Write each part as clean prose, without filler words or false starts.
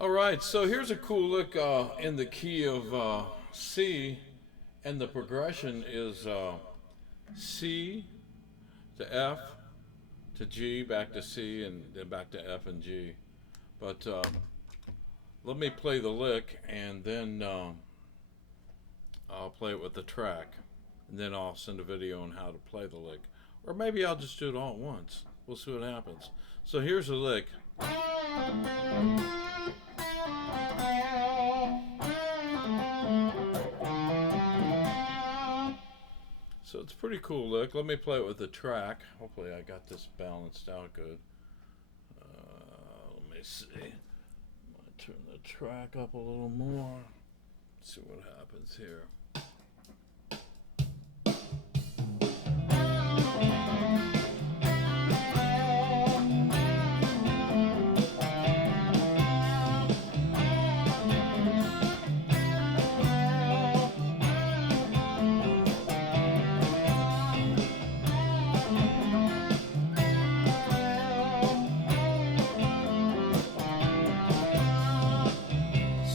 All right, so here's a cool lick in the key of C, and the progression is C to F to G, back to C, and then back to F and G. But let me play the lick, and then I'll play it with the track, and then I'll send a video on how to play the lick. Or maybe I'll just do it all at once. We'll see what happens. So here's the lick. So it's a pretty cool lick. Let me play it with the track. Hopefully I got this balanced out good. Let me see. I'm going to turn the track up a little more. See what happens here.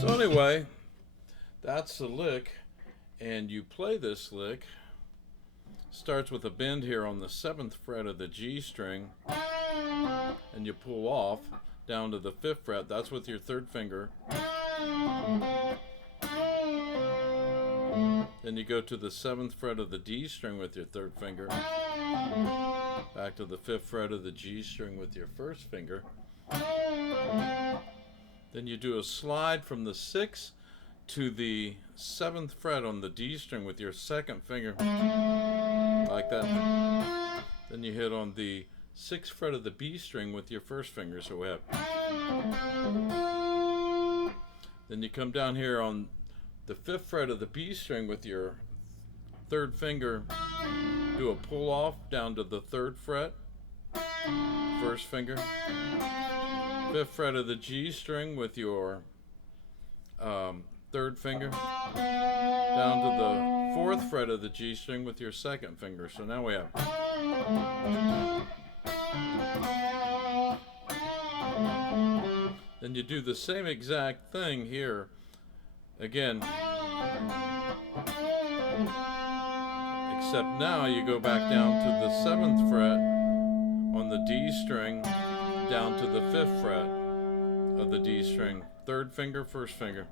So anyway, that's the lick, and you play this lick. Starts with a bend here on the 7th fret of the G string, and you pull off down to the 5th fret. That's with your 3rd finger. Then you go to the 7th fret of the D string with your 3rd finger. Back to the 5th fret of the G string with your 1st finger. Then you do a slide from the 6th to the 7th fret on the D string with your 2nd finger, like that. Then you hit on the 6th fret of the B string with your 1st finger, so we have. Then you come down here on the 5th fret of the B string with your 3rd finger, do a pull off down to the 3rd fret, 1st finger. 5th fret of the G string with your 3rd finger, down to the 4th fret of the G string with your 2nd finger. So now we have. Then you do the same exact thing here again, except now you go back down to the 7th fret on the D string, down to the 5th fret of the D string, 3rd finger, 1st finger.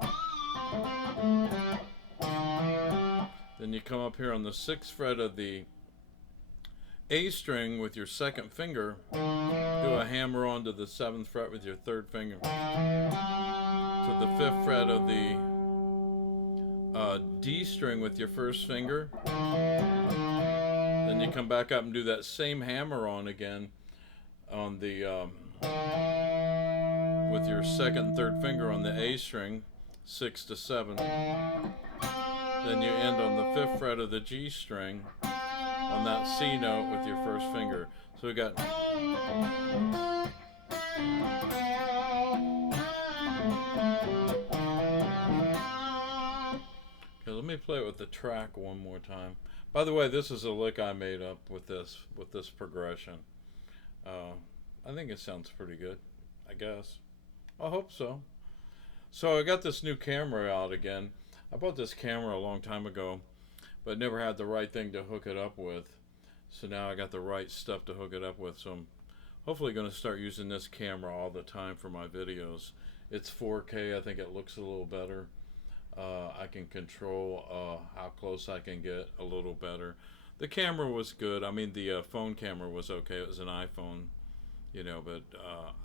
Then you come up here on the 6th fret of the A string with your 2nd finger, do a hammer on to the 7th fret with your 3rd finger, to the 5th fret of the D string with your 1st finger. Then you come back up and do that same hammer on again on the with your 2nd and 3rd finger on the A string, 6 to 7. Then you end on the 5th fret of the G string on that C note with your 1st finger. So we got. Okay, let me play it with the track one more time. By the way, this is a lick I made up with this progression. I think it sounds pretty good, I guess. I hope so. So I got this new camera out again. I bought this camera a long time ago, but never had the right thing to hook it up with. So now I got the right stuff to hook it up with. So I'm hopefully going to start using this camera all the time for my videos. It's 4K. I think it looks a little better. I can control how close I can get a little better. The camera was good. I mean, the phone camera was okay. It was an iPhone, you know, but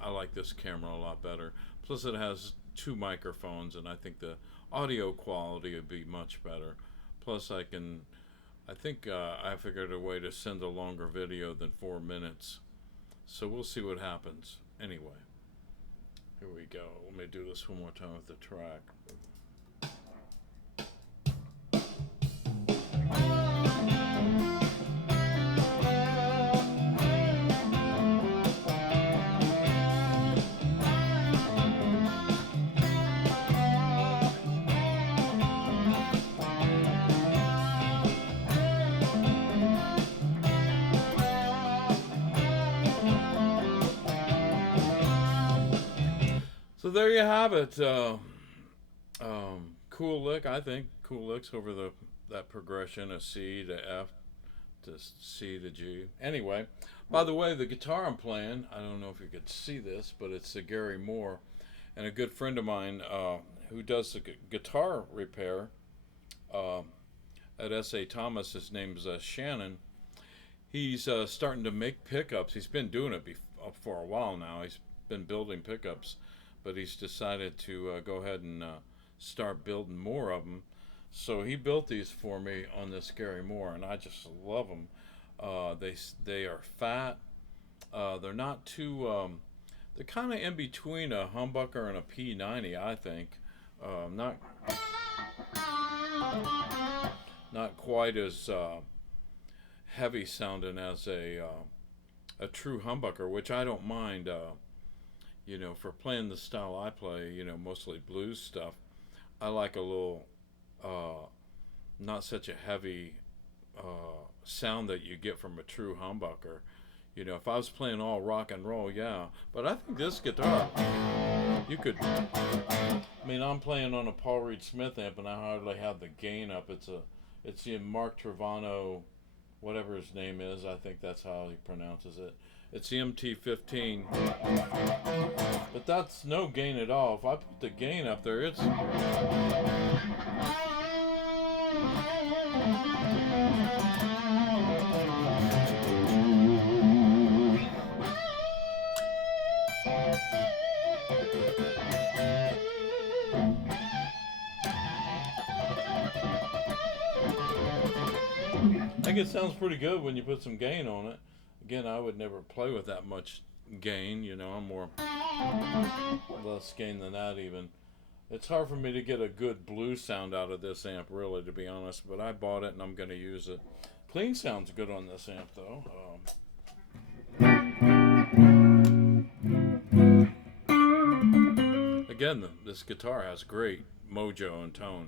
I like this camera a lot better. Plus it has 2 microphones, and I think the audio quality would be much better. Plus I think I figured a way to send a longer video than 4 minutes. So we'll see what happens. Anyway, here we go. Let me do this one more time with the track. So So there you have it. Cool lick, I think. Cool licks over that progression of C to F to C to G. Anyway, by the way, the guitar I'm playing, I don't know if you could see this, but it's a Gary Moore, and a good friend of mine who does the guitar repair at S.A. Thomas. His name's Shannon. He's starting to make pickups. He's been doing it for a while now. He's been building pickups, but he's decided to go ahead and start building more of them. So he built these for me on this Gary Moore, and I just love them. They are fat. They're not too. They're kind of in between a humbucker and a P90, I think. Not quite as heavy sounding as a true humbucker, which I don't mind. For playing the style I play, mostly blues stuff. I like a little, not such a heavy sound that you get from a true humbucker. If I was playing all rock and roll, yeah. But I think this guitar, you could. I'm playing on a Paul Reed Smith amp, and I hardly have the gain up. It's the Mark Trevano, whatever his name is. I think that's how he pronounces it. It's the MT-15, but that's no gain at all. If I put the gain up there, it's... I think it sounds pretty good when you put some gain on it. Again, I would never play with that much gain, I'm more less gain than that even. It's hard for me to get a good blues sound out of this amp, really, to be honest, but I bought it and I'm going to use it. Clean sounds good on this amp, though. Again, this guitar has great mojo and tone.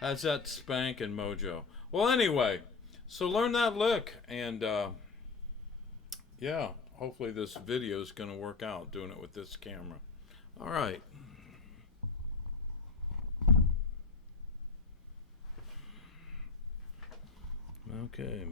Has that spank and mojo. Well, anyway, so learn that lick, and yeah, hopefully this video is going to work out doing it with this camera. All right. Okay.